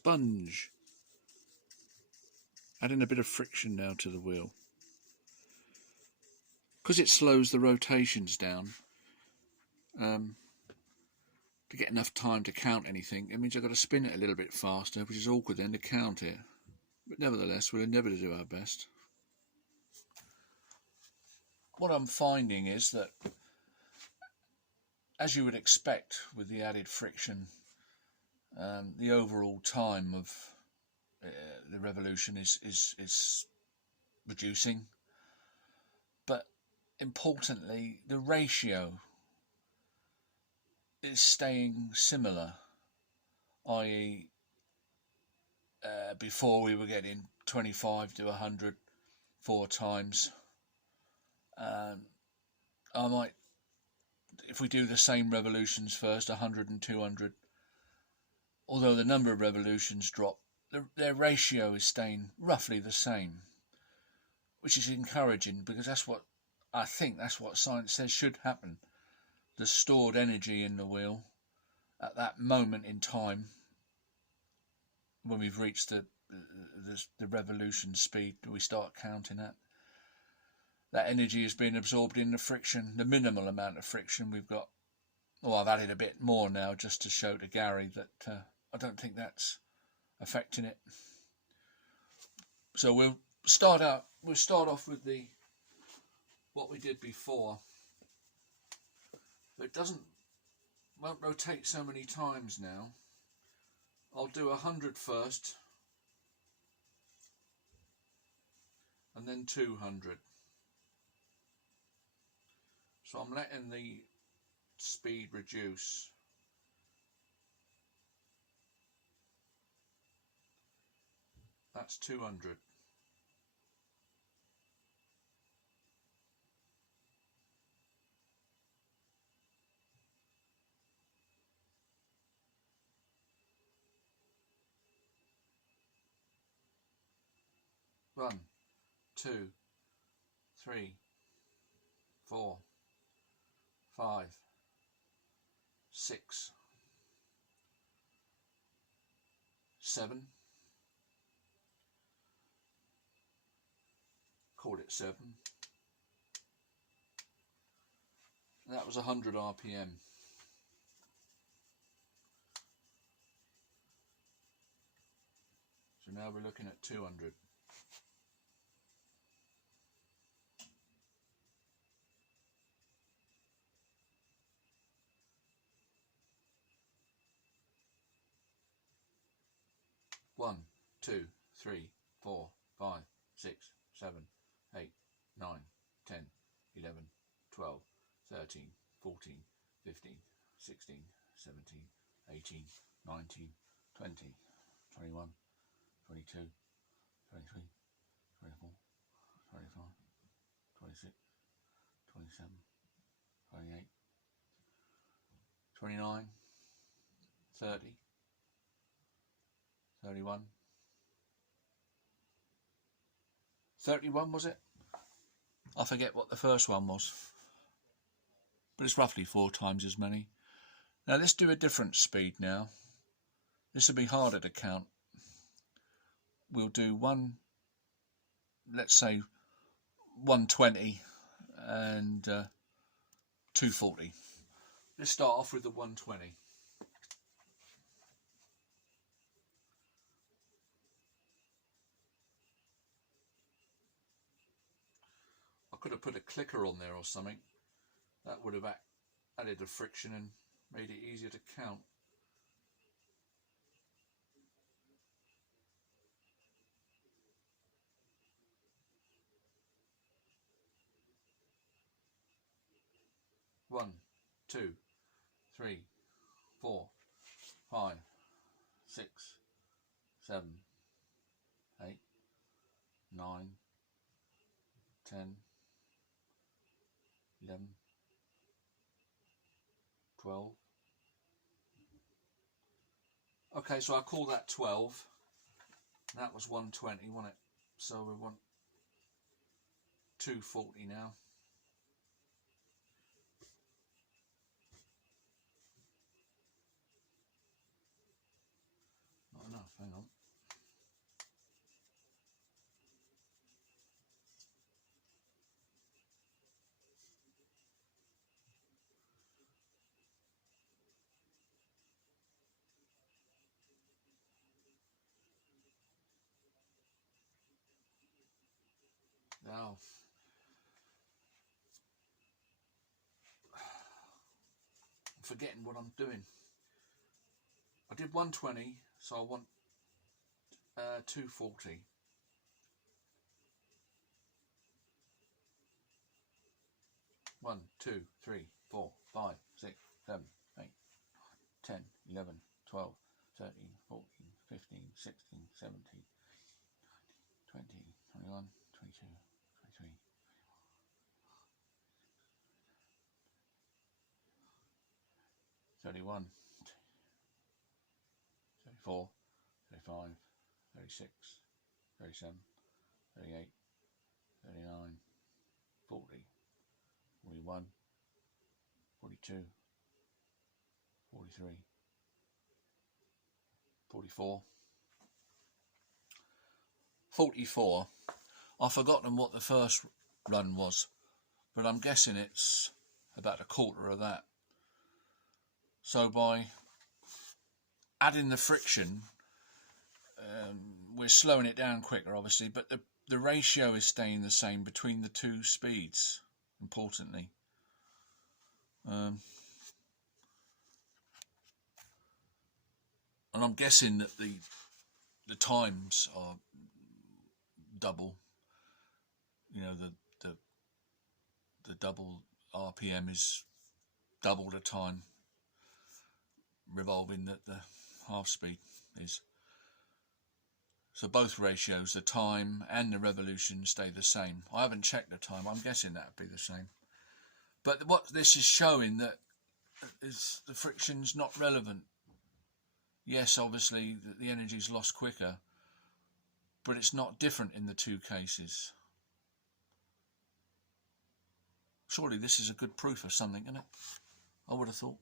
sponge. Adding a bit of friction now to the wheel. Because it slows the rotations down, to get enough time to count anything, it means I've got to spin it a little bit faster, which is awkward then to count it. But nevertheless, we'll endeavour to do our best. What I'm finding is that, as you would expect with the added friction, the overall time of the revolution is reducing, but importantly the ratio is staying similar, i.e. Before we were getting 25 to 100 4 times. I might, if we do the same revolutions first, 100 and 200, although the number of revolutions drop, their ratio is staying roughly the same, which is encouraging, because that's what I think, that's what science says should happen. The stored energy in the wheel at that moment in time, when we've reached the revolution speed we start counting at, that energy is being absorbed in the friction, the minimal amount of friction we've got. Well, I've added a bit more now just to show to Gary that I don't think that's affecting it. So we'll start off with what we did before. It won't rotate so many times now. I'll do 100 first, and then 200. So I'm letting the speed reduce. That's 200. One, 2, 3, 4, 5, 6, 7. Call it 7. And that was 100 RPM. So now we're looking at 200. One, 2, 3, 4, 5, 6, 7, 8, 9, 10, 11, 12, 13, 14, 15, 16, 17, 18, 19, 20, 21, 22, 23, 24, 25, 26, 27, 28, 29, 30, 31. 31 was it? I forget what the first one was, but it's roughly 4 times as many. Now let's do a different speed now. This will be harder to count. We'll do let's say 120 and 240. Let's start off with the 120. I could have put a clicker on there or something. That would have added a friction and made it easier to count. One, 2, 3, 4, 5, 6, 7, 8, 9, 10, 11, 12. Okay, so I call that 12. That was 120, wasn't it? So we want 240 now. Not enough, Hang on. Now, I'm forgetting what I'm doing. I did 120, so I want 240. One, 2, 3, 4, 5, 6, 7, 8, 10, 11, 12, 13, 14, 15, 16, 17, 20, 21, 22, 23, 31, 34, 35, 36, 37, 38, 39, 40, 41, 42, 43, 44, 44. I've forgotten what the first run was, but I'm guessing it's about a quarter of that. So by adding the friction, we're slowing it down quicker, obviously, but the ratio is staying the same between the two speeds, importantly. And I'm guessing that the times are double. You know, the double RPM is double the time revolving that the half speed is. So both ratios, the time and the revolution, stay the same. I haven't checked the time. I'm guessing that would be the same. But what this is showing that is the friction's not relevant. Yes, obviously the energy is lost quicker, but it's not different in the two cases. Surely this is a good proof of something, isn't it? I would have thought.